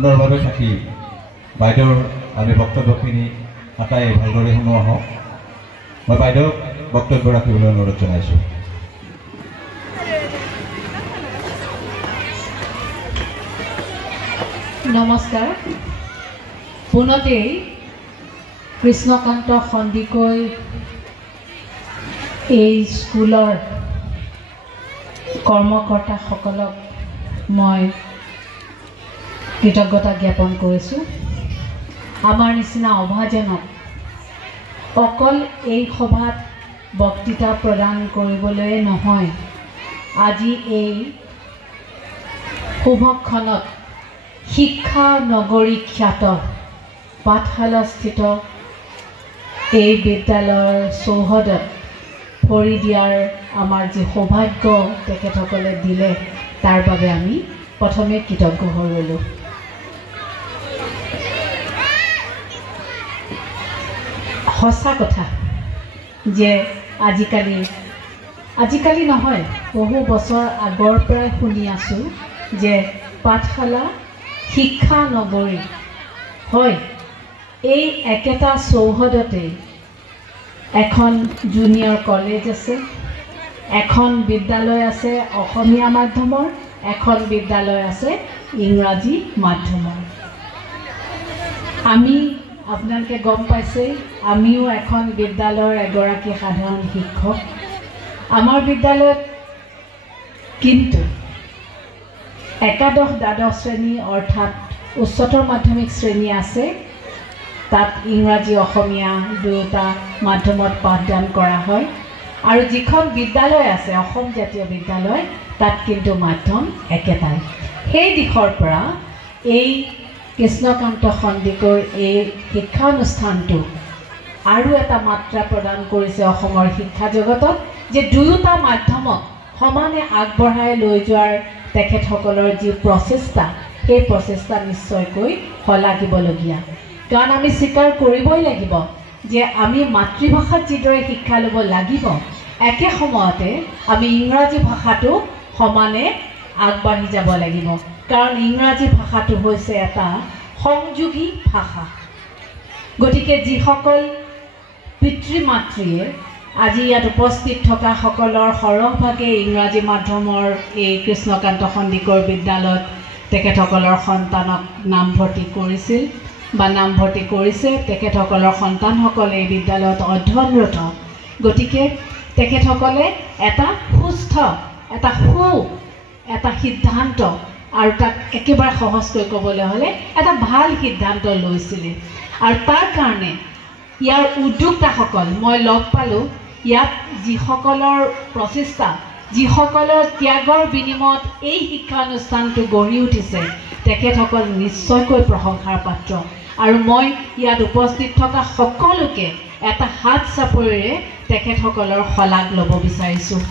সুন্দৰভাৱে থাকি বাইদেউৰ আমি বক্তব্যখিনি আটাই ভালদৰে শুনো আহক। মই বাইদেউক বক্তব্য ৰাখিবলৈ অনুৰোধ জনাইছোঁ। নমস্কাৰ। পোনতেই কৃষ্ণকান্ত সন্দিকৈ এই স্কুলৰ কৰ্মকৰ্তাসকলক মই কৃতজ্ঞতা জ্ঞাপন কৰিছোঁ। আমাৰ নিচিনা অভাজনক অকল এই সভাত বক্তৃতা প্ৰদান কৰিবলৈ নহয়, আজি এই শুভক্ষণত শিক্ষা নগৰী খ্যাত পাঠশালাস্থিত এই বিদ্যালয়ৰ চৌহদত ভৰি দিয়াৰ আমাৰ যি সৌভাগ্য তেখেতসকলে দিলে, তাৰ বাবে আমি প্ৰথমে কৃতজ্ঞ হৈ ৰ'লোঁ। সঁচা কথা যে আজিকালি নহয়, বহু বছৰ আগৰ পৰাই শুনি আছোঁ যে পাঠশালা শিক্ষা নগৰী হয়। এই একেটা চৌহদতে এখন জুনিয়ৰ কলেজ আছে, এখন বিদ্যালয় আছে অসমীয়া মাধ্যমৰ, এখন বিদ্যালয় আছে ইংৰাজী মাধ্যমৰ। আমি আপোনালোকে গম পাইছে, আমিও এখন বিদ্যালয়ৰ এগৰাকী সাধাৰণ শিক্ষক। আমাৰ বিদ্যালয়ত কিন্তু একাদশ দ্বাদশ শ্ৰেণী অৰ্থাৎ উচ্চতৰ মাধ্যমিক শ্ৰেণী আছে, তাত ইংৰাজী অসমীয়া দুয়োটা মাধ্যমত পাঠদান কৰা হয়। আৰু যিখন বিদ্যালয় আছে অসম জাতীয় বিদ্যালয়, তাত কিন্তু মাধ্যম একেটাই। সেই দিশৰ পৰা এই কৃষ্ণকান্ত সন্দিকৈ এই শিক্ষানুষ্ঠানটো আৰু এটা মাত্ৰা প্ৰদান কৰিছে অসমৰ শিক্ষা জগতত, যে দুয়োটা মাধ্যমক সমানে আগবঢ়াই লৈ যোৱাৰ তেখেতসকলৰ যি প্ৰচেষ্টা, সেই প্ৰচেষ্টা নিশ্চয়কৈ শলাগিবলগীয়া। কাৰণ আমি স্বীকাৰ কৰিবই লাগিব যে আমি মাতৃভাষাত যিদৰে শিক্ষা ল'ব লাগিব, একে সময়তে আমি ইংৰাজী ভাষাটো সমানে আগবাঢ়ি যাব লাগিব। কাৰণ ইংৰাজী ভাষাটো হৈছে এটা সংযোগী ভাষা। গতিকে যিসকল পিতৃ মাতৃয়ে আজি ইয়াত উপস্থিত থকা সকলৰ সৰহভাগে ইংৰাজী মাধ্যমৰ এই কৃষ্ণকান্ত সন্দিকৈ বিদ্যালয়ত তেখেতসকলৰ সন্তানক নামভৰ্তি কৰিছিল বা নামভৰ্তি কৰিছে, তেখেতসকলৰ সন্তানসকলে এই বিদ্যালয়ত অধ্যয়নৰত। গতিকে তেখেতসকলে এটা সুস্থ এটা সিদ্ধান্ত, আৰু তাক একেবাৰে সহজকৈ ক'বলৈ হ'লে এটা ভাল সিদ্ধান্ত লৈছিলে। আৰু তাৰ কাৰণে ইয়াৰ উদ্যোক্তাসকল মই লগ পালোঁ, ইয়াত যিসকলৰ প্ৰচেষ্টা, যিসকলৰ ত্যাগৰ বিনিময়ত এই শিক্ষানুষ্ঠানটো গঢ়ি উঠিছে, তেখেতসকল নিশ্চয়কৈ প্ৰশংসাৰ পাত্ৰ। আৰু মই ইয়াত উপস্থিত থকা সকলোকে এটা হাত চাপৰিৰে তেখেতসকলৰ শলাগ ল'ব বিচাৰিছোঁ।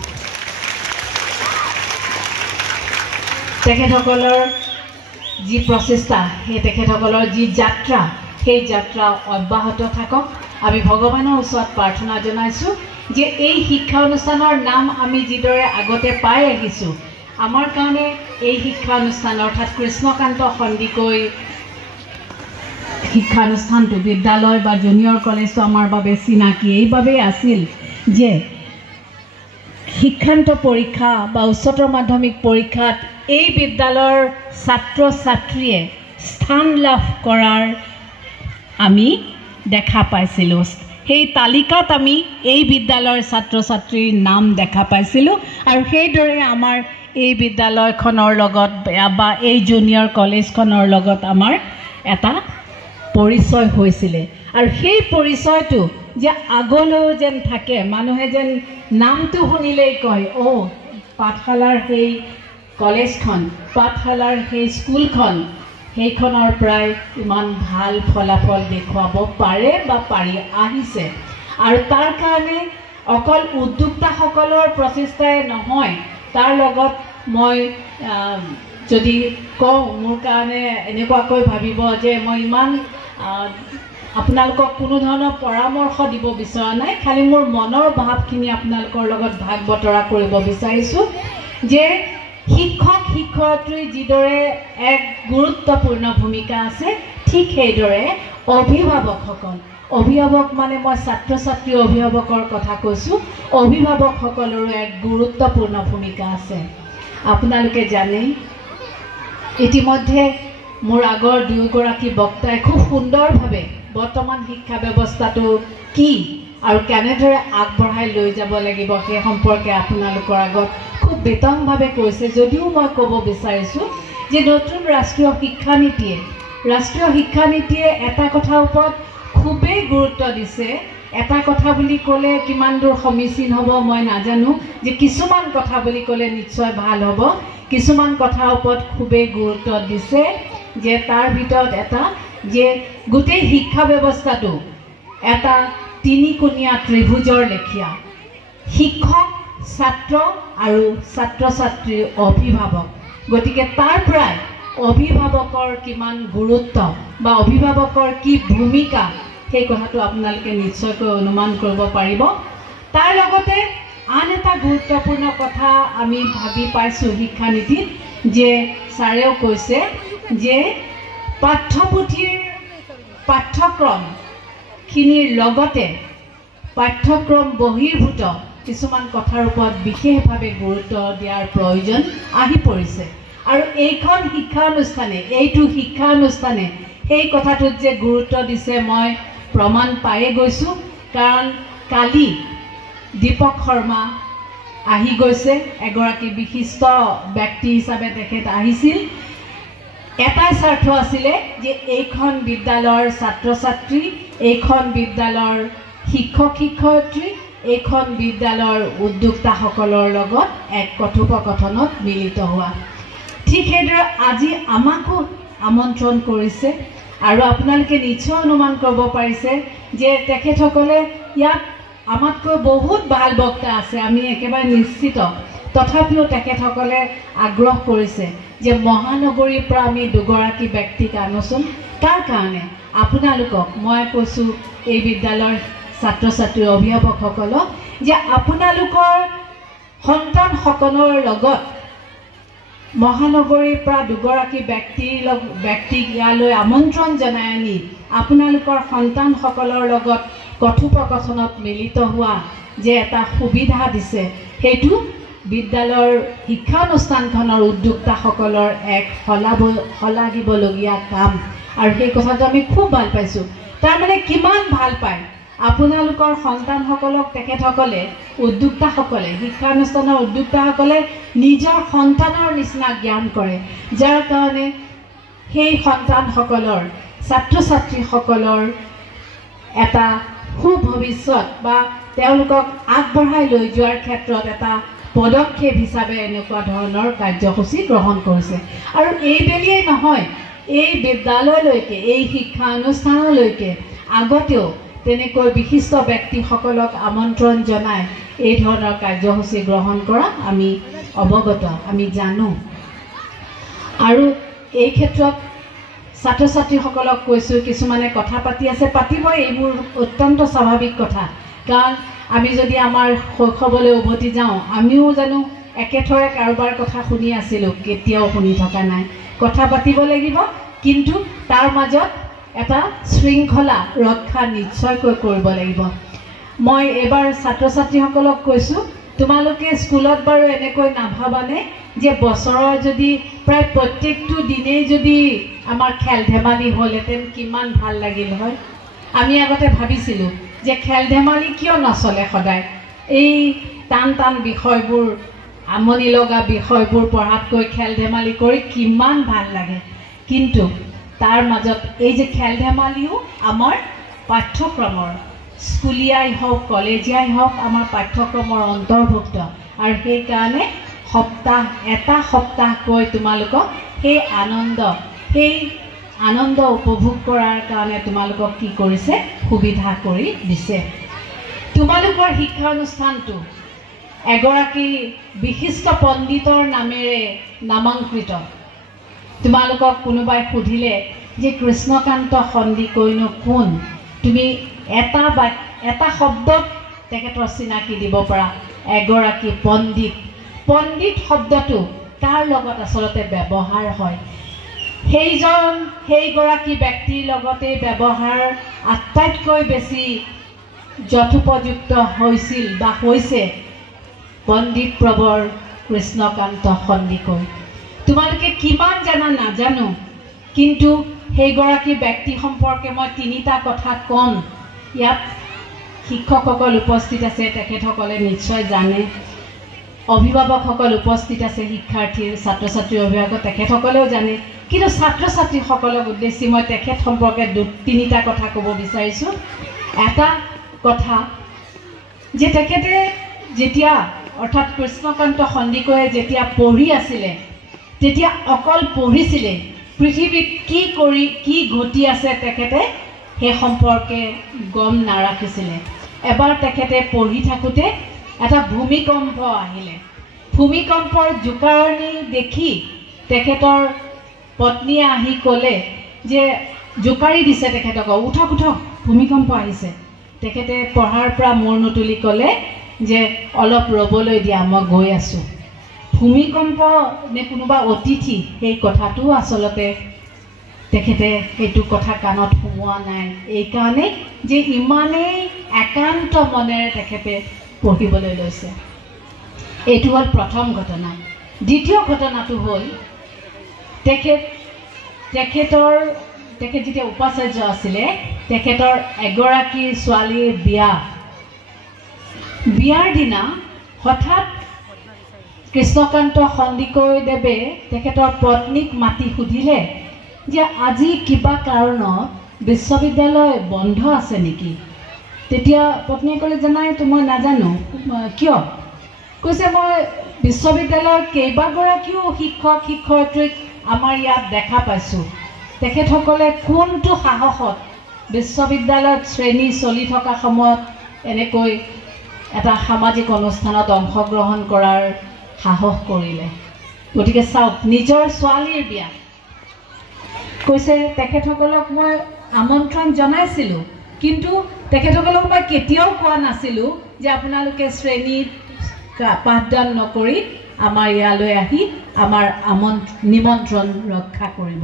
তেখেতসকলৰ যি প্ৰচেষ্টা, সেই তেখেতসকলৰ যি যাত্ৰা, সেই যাত্ৰা অব্যাহত থাকক। আমি ভগৱানৰ ওচৰত প্ৰাৰ্থনা জনাইছোঁ যে এই শিক্ষা অনুষ্ঠানৰ নাম আমি যিদৰে আগতে পাই আহিছোঁ, আমাৰ কাৰণে এই শিক্ষানুষ্ঠান অৰ্থাৎ কৃষ্ণকান্ত সন্দিকৈ শিক্ষানুষ্ঠানটো, বিদ্যালয় বা জুনিয়ৰ কলেজটো আমাৰ বাবে চিনাকি এইবাবেই আছিল যে শিক্ষান্ত পৰীক্ষা বা উচ্চতৰ মাধ্যমিক পৰীক্ষাত এই বিদ্যালয়ৰ ছাত্ৰ ছাত্ৰীয়ে স্থান লাভ কৰাৰ আমি দেখা পাইছিলোঁ। সেই তালিকাত আমি এই বিদ্যালয়ৰ ছাত্ৰ ছাত্ৰীৰ নাম দেখা পাইছিলোঁ। আৰু সেইদৰে আমাৰ এই বিদ্যালয়খনৰ লগত বা এই জুনিয়ৰ কলেজখনৰ লগত আমাৰ এটা পৰিচয় হৈছিলে। আৰু সেই পৰিচয়টো যে আগলৈও যেন থাকে, মানুহে যেন নামটো শুনিলেই কয়, পাঠশালাৰ সেই কলেজখন, পাঠশালাৰ সেই স্কুলখন, সেইখনৰ পৰাই ইমান ভাল ফলাফল দেখুৱাব পাৰে বা পাৰি আহিছে। আৰু তাৰ কাৰণে অকল উদ্যোক্তাসকলৰ প্ৰচেষ্টাই নহয়, তাৰ লগত মই যদি কওঁ, মোৰ কাৰণে এনেকুৱাকৈ ভাবিব যে মই ইমান আপোনালোকক কোনো ধৰণৰ পৰামৰ্শ দিব বিচৰা নাই, খালি মোৰ মনৰ ভাৱখিনি আপোনালোকৰ লগত ভাগ বতৰা কৰিব বিচাৰিছোঁ যে শিক্ষক শিক্ষয়িত্ৰীৰ যিদৰে এক গুৰুত্বপূৰ্ণ ভূমিকা আছে ঠিক সেইদৰে অভিভাৱক মানে মই ছাত্ৰ ছাত্ৰী অভিভাৱকৰ কথা কৈছোঁ অভিভাৱকসকলৰো এক গুৰুত্বপূৰ্ণ ভূমিকা আছে আপোনালোকে জানেই ইতিমধ্যে মোৰ আগৰ দুয়োগৰাকী বক্তাই খুব সুন্দৰভাৱে বৰ্তমান শিক্ষা ব্যৱস্থাটো কি আৰু কেনেদৰে আগবঢ়াই লৈ যাব লাগিব সেই সম্পৰ্কে আপোনালোকৰ আগত খুব বিতংভাৱে কৈছে যদিও মই ক'ব বিচাৰিছোঁ যে নতুন ৰাষ্ট্ৰীয় শিক্ষানীতিয়ে এটা কথাৰ ওপৰত খুবেই গুৰুত্ব দিছে এটা কথা বুলি ক'লে কিমান দূৰ সমীচীন হ'ব মই নাজানো যে কিছুমান কথা বুলি ক'লে নিশ্চয় ভাল হ'ব কিছুমান কথাৰ ওপৰত খুবেই গুৰুত্ব দিছে যে তাৰ ভিতৰত এটা যে গোটেই শিক্ষা ব্যৱস্থাটো এটা তিনিকোণীয়া ত্ৰিভুজৰ লেখীয়া শিক্ষক ছাত্ৰ আৰু ছাত্ৰ ছাত্ৰীৰ অভিভাৱক গতিকে তাৰ পৰাই অভিভাৱকৰ কিমান গুৰুত্ব বা অভিভাৱকৰ কি ভূমিকা সেই কথাটো আপোনালোকে নিশ্চয়কৈ অনুমান কৰিব পাৰিব তাৰ লগতে আন এটা গুৰুত্বপূৰ্ণ কথা আমি ভাবি পাইছোঁ শিক্ষানীতিত যে ছাৰেও কৈছে যে পাঠ্যক্ৰমখিনিৰ লগতে পাঠ্যক্ৰম বহিৰ্ভূত কিছুমান কথাৰ ওপৰত বিশেষভাৱে গুৰুত্ব দিয়াৰ প্ৰয়োজন আহি পৰিছে আৰু এইটো শিক্ষানুষ্ঠানে সেই কথাটোত যে গুৰুত্ব দিছে মই প্ৰমাণ পায়ে গৈছোঁ কাৰণ কালি দীপক শৰ্মা আহি গৈছে এগৰাকী বিশিষ্ট ব্যক্তি হিচাপে তেখেত আহিছিল এটাই স্বাৰ্থ আছিলে যে এইখন বিদ্যালয়ৰ ছাত্ৰ ছাত্ৰী এইখন বিদ্যালয়ৰ শিক্ষক শিক্ষয়িত্ৰী এইখন বিদ্যালয়ৰ উদ্যোক্তাসকলৰ লগত এক কথোপকথনত মিলিত হোৱা ঠিক সেইদৰে আজি আমাকো আমন্ত্ৰণ কৰিছে আৰু আপোনালোকে নিশ্চয় অনুমান কৰিব পাৰিছে যে তেখেতসকলে ইয়াত আমাতকৈ বহুত ভাল বক্তা আছে আমি একেবাৰে নিশ্চিত তথাপিও তেখেতসকলে আগ্ৰহ কৰিছে যে মহানগৰীৰ পৰা আমি দুগৰাকী ব্যক্তিক আনোচোন তাৰ কাৰণে আপোনালোকক মই কৈছোঁ এই বিদ্যালয়ৰ ছাত্ৰ ছাত্ৰী অভিভাৱকসকলক যে আপোনালোকৰ সন্তানসকলৰ লগত মহানগৰীৰ পৰা দুগৰাকী ব্যক্তিক ইয়ালৈ আমন্ত্ৰণ জনাই আনি আপোনালোকৰ সন্তানসকলৰ লগত কথোপকথনত মিলিত হোৱা যে এটা সুবিধা দিছে সেইটো বিদ্যালয়ৰ শিক্ষানুষ্ঠানখনৰ উদ্যোক্তাসকলৰ এক শলাগিবলগীয়া কাম আৰু সেই কথাটো আমি খুব ভাল পাইছোঁ তাৰমানে কিমান ভাল পায় আপোনালোকৰ সন্তানসকলক তেখেতসকলে উদ্যোক্তাসকলে শিক্ষানুষ্ঠানৰ উদ্যোক্তাসকলে নিজৰ সন্তানৰ নিচিনা জ্ঞান কৰে যাৰ কাৰণে সেই সন্তানসকলৰ ছাত্ৰ ছাত্ৰীসকলৰ এটা সুভৱিষ্যত বা তেওঁলোকক আগবঢ়াই লৈ যোৱাৰ ক্ষেত্ৰত এটা পদক্ষেপ হিচাপে এনেকুৱা ধৰণৰ কাৰ্যসূচী গ্ৰহণ কৰিছে আৰু এইবেলিয়েই নহয় এই বিদ্যালয়লৈকে এই শিক্ষানুষ্ঠানলৈকে আগতেও তেনেকৈ বিশিষ্ট ব্যক্তিসকলক আমন্ত্ৰণ জনাই এই ধৰণৰ কাৰ্যসূচী গ্ৰহণ কৰা আমি অৱগত আমি জানো আৰু এই ক্ষেত্ৰত ছাত্ৰ ছাত্ৰীসকলক কৈছোঁ কিছুমানে কথা পাতি আছে পাতিবই এইবোৰ অত্যন্ত স্বাভাৱিক কথা কাৰণ আমি যদি আমাৰ শৈশৱলৈ উভতি যাওঁ আমিও জানো একেথৰে কাৰোবাৰ কথা শুনি আছিলোঁ কেতিয়াও শুনি থকা নাই কথা পাতিব লাগিব কিন্তু তাৰ মাজত এটা শৃংখলা ৰক্ষা নিশ্চয়কৈ কৰিব লাগিব মই এবাৰ ছাত্ৰ ছাত্ৰীসকলক কৈছোঁ তোমালোকে স্কুলত বাৰু এনেকৈ নাভাবানে যে বছৰৰ যদি প্ৰায় প্ৰত্যেকটো দিনেই যদি আমাৰ খেল ধেমালি হ'লহেঁতেন কিমান ভাল লাগিল হয় আমি আগতে ভাবিছিলোঁ যে খেল ধেমালি কিয় নচলে সদায় এই টান বিষয়বোৰ আমনি লগা বিষয়বোৰ পঢ়াতকৈ খেল ধেমালি কৰি কিমান ভাল লাগে কিন্তু তাৰ মাজত এই যে খেল ধেমালিও আমাৰ পাঠ্যক্ৰমৰ স্কুলীয়াই হওক কলেজীয়াই হওক আমাৰ পাঠ্যক্ৰমৰ অন্তৰ্ভুক্ত আৰু সেইকাৰণে এটা সপ্তাহকৈ তোমালোকক সেই আনন্দ উপভোগ কৰাৰ কাৰণে তোমালোকক কি কৰিছে সুবিধা কৰি দিছে তোমালোকৰ শিক্ষানুষ্ঠানটো এগৰাকী বিশিষ্ট পণ্ডিতৰ নামেৰে নামাংকৃত তোমালোকক কোনোবাই সুধিলে যে কৃষ্ণকান্ত সন্দিকৈনো কোন তুমি এটা শব্দত তেখেতৰ চিনাকি দিব পৰা এগৰাকী পণ্ডিত শব্দটো কাৰ লগত আচলতে ব্যৱহাৰ হয় সেইগৰাকী ব্যক্তিৰ লগতে ব্যৱহাৰ আটাইতকৈ বেছি যথোপযুক্ত হৈছিল বা হৈছে পণ্ডিত প্ৰবৰ কৃষ্ণকান্ত সন্দিকৈ। তোমালোকে কিমান জানা নাজানো, কিন্তু সেইগৰাকী ব্যক্তি সম্পৰ্কে মই তিনিটা কথা ক'ম। ইয়াত শিক্ষকসকল উপস্থিত আছে, তেখেতসকলে নিশ্চয় জানে। অভিভাৱকসকল উপস্থিত আছে, শিক্ষাৰ্থীৰ ছাত্ৰ ছাত্ৰীৰ অভিভাৱক তেখেতসকলেও জানে। কিন্তু ছাত্ৰ ছাত্ৰীসকলক উদ্দেশ্যি মই তেখেত সম্পৰ্কে তিনিটা কথা ক'ব বিচাৰিছোঁ। এটা কথা যে তেখেতে যেতিয়া অৰ্থাৎ কৃষ্ণকান্ত সন্দিকৈয়ে যেতিয়া পঢ়ি আছিলে তেতিয়া অকল পঢ়িছিলে, পৃথিৱীত কি ঘটি আছে তেখেতে সেই সম্পৰ্কে গম নাৰাখিছিলে। এবাৰ তেখেতে পঢ়ি থাকোঁতে এটা ভূমিকম্প আহিলে। ভূমিকম্পৰ জোকাৰণি দেখি তেখেতৰ পত্নীয়ে আহি ক'লে যে জোকাৰি দিছে তেখেতক, উঠক উঠক ভূমিকম্প আহিছে। তেখেতে পঢ়াৰ পৰা মূৰ নুতুলি ক'লে যে অলপ ৰ'বলৈ দিয়া, মই গৈ আছোঁ। ভূমিকম্প নে কোনোবা অতিথি, সেই কথাটো আচলতে তেখেতে সেইটো কথা কাণত সোমোৱা নাই, এইকাৰণে যে ইমানেই একান্ত মনেৰে তেখেতে পঢ়িবলৈ লৈছে। এইটো হ'ল প্ৰথম ঘটনা। দ্বিতীয় ঘটনাটো হ'ল তেখেত যেতিয়া উপাচাৰ্য আছিলে, তেখেতৰ এগৰাকী ছোৱালীৰ বিয়াৰ দিনা হঠাৎ কৃষ্ণকান্ত সন্দিকৈদেৱে তেখেতৰ পত্নীক মাতি সুধিলে যে আজি কিবা কাৰণত বিশ্ববিদ্যালয় বন্ধ আছে নেকি? তেতিয়া পত্নীয়ে ক'লে যে নাই, তো মই নাজানো। কিয়? কৈছে মই বিশ্ববিদ্যালয়ৰ কেইবাগৰাকীও শিক্ষক শিক্ষয়িত্ৰীক আমাৰ ইয়াত দেখা পাইছোঁ। তেখেতসকলে কোনটো সাহসত বিশ্ববিদ্যালয়ত শ্ৰেণী চলি থকা সময়ত এনেকৈ এটা সামাজিক অনুষ্ঠানত অংশগ্ৰহণ কৰাৰ সাহস কৰিলে? গতিকে চাওক, নিজৰ ছোৱালীৰ বিয়া। কৈছে তেখেতসকলক মই আমন্ত্ৰণ জনাইছিলোঁ, কিন্তু তেখেতসকলক মই কেতিয়াও কোৱা নাছিলোঁ যে আপোনালোকে শ্ৰেণীত পাঠদান নকৰি আমাৰ ইয়ালৈ আহি আমাৰ নিমন্ত্ৰণ ৰক্ষা কৰিব।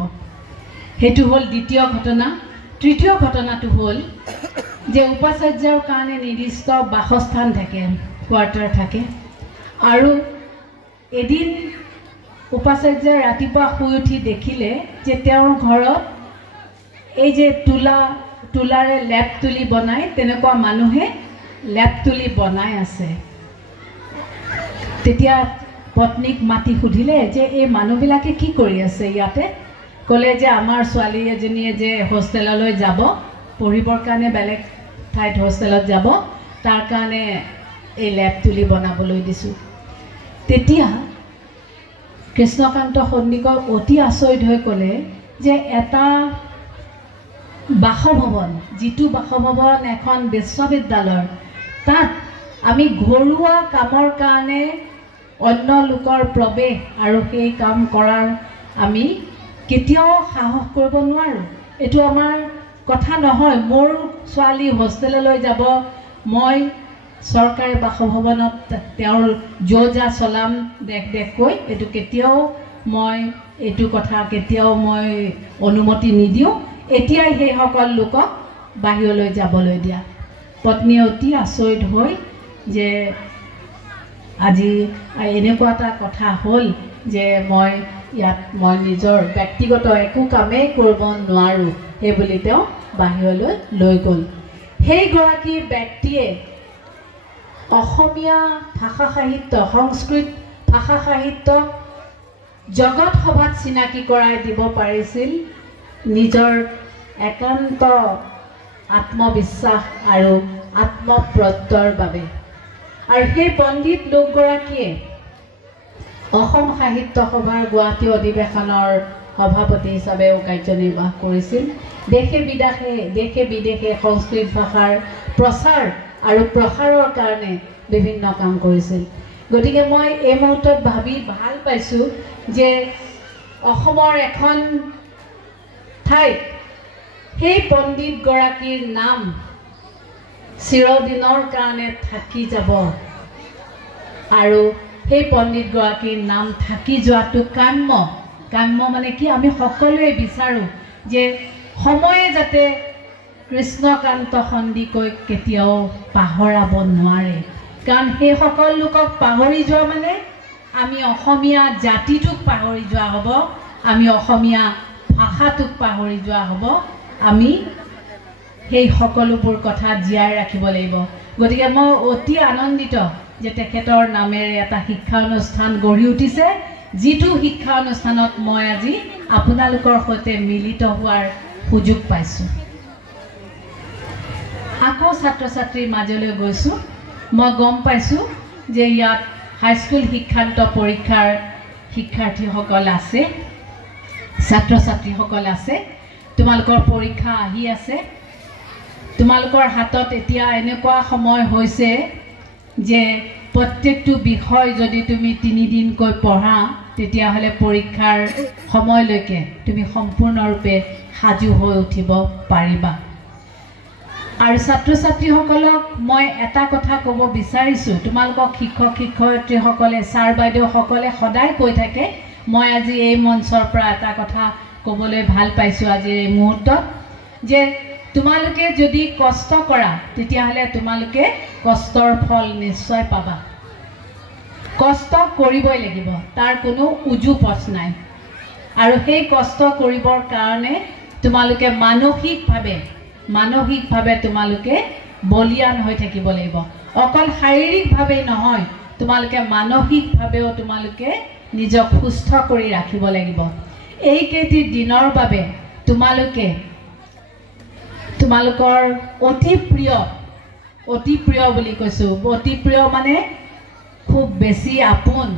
সেইটো হ'ল দ্বিতীয় ঘটনা। তৃতীয় ঘটনাটো হ'ল যে উপাচাৰ্যৰ কাৰণে নিৰ্দিষ্ট বাসস্থান থাকে, কোৱাৰ্টাৰ থাকে। আৰু এদিন উপাচাৰ্যই ৰাতিপুৱা শুই উঠি দেখিলে যে তেওঁৰ ঘৰত এই যে তোলাৰে লেপ তুলি বনাই, তেনেকুৱা মানুহে লেপ তুলি বনাই আছে। তেতিয়া পত্নীক মাতি সুধিলে যে এই মানুহবিলাকে কি কৰি আছে ইয়াতে? ক'লে যে আমাৰ ছোৱালী এজনীয়ে যে হোষ্টেললৈ যাব, পঢ়িবৰ কাৰণে বেলেগ ঠাইত হোষ্টেলত যাব, তাৰ কাৰণে এই লেপ তুলি বনাবলৈ দিছোঁ। তেতিয়া কৃষ্ণকান্ত সন্দিকৈ অতি আচৰিত হৈ ক'লে যে এটা বাসভৱন, যিটো বাসভৱন এখন বিশ্ববিদ্যালয়ৰ, তাত আমি ঘৰুৱা কামৰ কাৰণে অন্য লোকৰ প্ৰৱেশ আৰু সেই কাম কৰাৰ আমি কেতিয়াও সাহস কৰিব নোৱাৰোঁ। এইটো আমাৰ কথা নহয়। মোৰ ছোৱালী হোষ্টেললৈ যাব, মই চৰকাৰী বাসভৱনত তেওঁৰ যো-জা চলাম দেশ কৈ, এইটো কেতিয়াও মই অনুমতি নিদিওঁ। এতিয়াই সেইসকল লোকক বাহিৰলৈ যাবলৈ দিয়া। পত্নীয়ে অতি আচৰিত হৈ যে আজি এনেকুৱা এটা কথা হ'ল যে মই নিজৰ ব্যক্তিগত একো কামেই কৰিব নোৱাৰোঁ, সেইবুলি তেওঁ বাহিৰলৈ লৈ গ'ল। সেইগৰাকী ব্যক্তিয়ে অসমীয়া ভাষা সাহিত্য, সংস্কৃত ভাষা সাহিত্যক জগত সভাত চিনাকি কৰাই দিব পাৰিছিল নিজৰ একান্ত আত্মবিশ্বাস আৰু আত্মপ্ৰত্যয়ৰ বাবে। আৰু সেই পণ্ডিত লোকগৰাকীয়ে অসম সাহিত্য সভাৰ গুৱাহাটী অধিৱেশনৰ সভাপতি হিচাপেও কাৰ্যনিৰ্বাহ কৰিছিল। দেশে বিদেশে সংস্কৃত ভাষাৰ প্ৰচাৰ আৰু প্ৰসাৰৰ কাৰণে বিভিন্ন কাম কৰিছিল। গতিকে মই এই মুহূৰ্তত ভাবি ভাল পাইছোঁ যে অসমৰ এখন ঠাইত সেই পণ্ডিতগৰাকীৰ নাম চিৰদিনৰ কাৰণে থাকি যাব আৰু সেই পণ্ডিতগৰাকীৰ নাম থাকি যোৱাটো কাম্য। কাম্য মানে কি, আমি সকলোৱে বিচাৰোঁ যে সময়ে যাতে কৃষ্ণকান্ত সন্দিকৈ কেতিয়াও পাহৰাব নোৱাৰে, কাৰণ সেই সকল লোকক পাহৰি যোৱা মানে আমি অসমীয়া জাতিটোক পাহৰি যোৱা হ'ব, আমি অসমীয়া ভাষাটোক পাহৰি যোৱা হ'ব। আমি সেই সকলোবোৰ কথা জীয়াই ৰাখিব লাগিব। গতিকে মই অতি আনন্দিত যে তেখেতৰ নামেৰে এটা শিক্ষা অনুষ্ঠান গঢ়ি উঠিছে, যিটো শিক্ষা অনুষ্ঠানত মই আজি আপোনালোকৰ সৈতে মিলিত হোৱাৰ সুযোগ পাইছোঁ। আকৌ ছাত্ৰ ছাত্ৰীৰ মাজলৈ গৈছোঁ। মই গম পাইছোঁ যে ইয়াত হাইস্কুল শিক্ষান্ত পৰীক্ষাৰ শিক্ষাৰ্থীসকল আছে, ছাত্ৰ ছাত্ৰীসকল আছে। তোমালোকৰ পৰীক্ষা আহি আছে। তোমালোকৰ হাতত এতিয়া এনেকুৱা সময় হৈছে যে প্ৰত্যেকটো বিষয় যদি তুমি 3 দিনকৈ পঢ়া, তেতিয়াহ'লে পৰীক্ষাৰ সময়লৈকে তুমি সম্পূৰ্ণৰূপে সাজু হৈ উঠিব পাৰিবা। আৰু ছাত্ৰ ছাত্ৰীসকলক মই এটা কথা ক'ব বিচাৰিছোঁ, তোমালোকক শিক্ষক শিক্ষয়িত্ৰীসকলে, ছাৰ বাইদেউসকলে সদায় কৈ থাকে, মই আজি এই মঞ্চৰ পৰা এটা কথা ক'বলৈ ভাল পাইছোঁ আজিৰ এই মুহূৰ্তত, যে তোমালোকে যদি কষ্ট কৰা তেতিয়াহ'লে তোমালোকে কষ্টৰ ফল নিশ্চয় পাবা। কষ্ট কৰিবই লাগিব, তাৰ কোনো উজু পথ নাই। আৰু সেই কষ্ট কৰিবৰ কাৰণে তোমালোকে মানসিকভাৱে তোমালোকে বলিয়ান হৈ থাকিব লাগিব। অকল শাৰীৰিকভাৱেই নহয়, তোমালোকে মানসিকভাৱেও তোমালোকে নিজক সুস্থ কৰি ৰাখিব লাগিব। এইকেইটি দিনৰ বাবে তোমালোকৰ অতি প্ৰিয় বুলি কৈছোঁ, অতি প্ৰিয় মানে খুব বেছি আপোন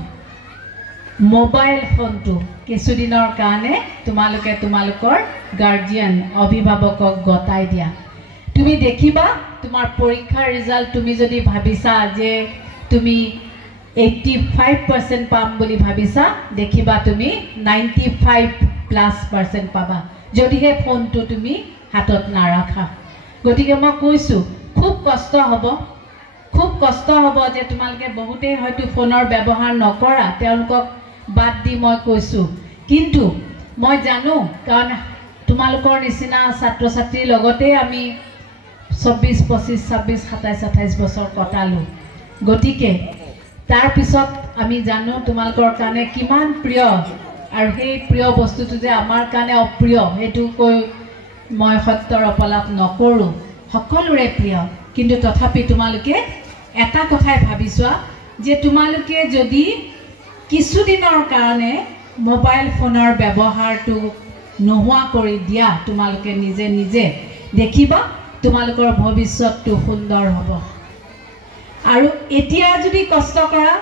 মোবাইল ফোনটো কিছুদিনৰ কাৰণে তোমালোকে তোমালোকৰ গাৰ্জিয়ান অভিভাৱকক গতাই দিয়া। তুমি দেখিবা তোমাৰ পৰীক্ষাৰ ৰিজাল্ট, তুমি যদি ভাবিছা যে তুমি 85% পাম বুলি ভাবিছা, দেখিবা তুমি 95+% পাবা, যদিহে ফোনটো তুমি হাতত নাৰাখা। গতিকে মই কৈছোঁ খুব কষ্ট হ'ব যে তোমালোকে বহুতেই হয়তো ফোনৰ ব্যৱহাৰ নকৰা, তেওঁলোকক বাদ দি মই কৈছোঁ। কিন্তু মই জানো, কাৰণ তোমালোকৰ নিচিনা ছাত্ৰ ছাত্ৰীৰ লগতে আমি 24, 25, 26, 27, 28 বছৰ কটালোঁ। গতিকে তাৰপিছত আমি জানো তোমালোকৰ কাৰণে কিমান প্ৰিয়, আৰু সেই প্ৰিয় বস্তুটো যে আমাৰ কাৰণে অপ্ৰিয় সেইটো কৈ মই সত্যৰ অপলাপ নকৰোঁ, সকলোৰে প্ৰিয়। কিন্তু তথাপি তোমালোকে এটা কথাই ভাবি চোৱা যে তোমালোকে যদি কিছুদিনৰ কাৰণে মোবাইল ফোনৰ ব্যৱহাৰটো নোহোৱা কৰি দিয়া, তোমালোকে নিজে দেখিবা তোমালোকৰ ভৱিষ্যতটো সুন্দৰ হ'ব। আৰু এতিয়া যদি কষ্ট কৰা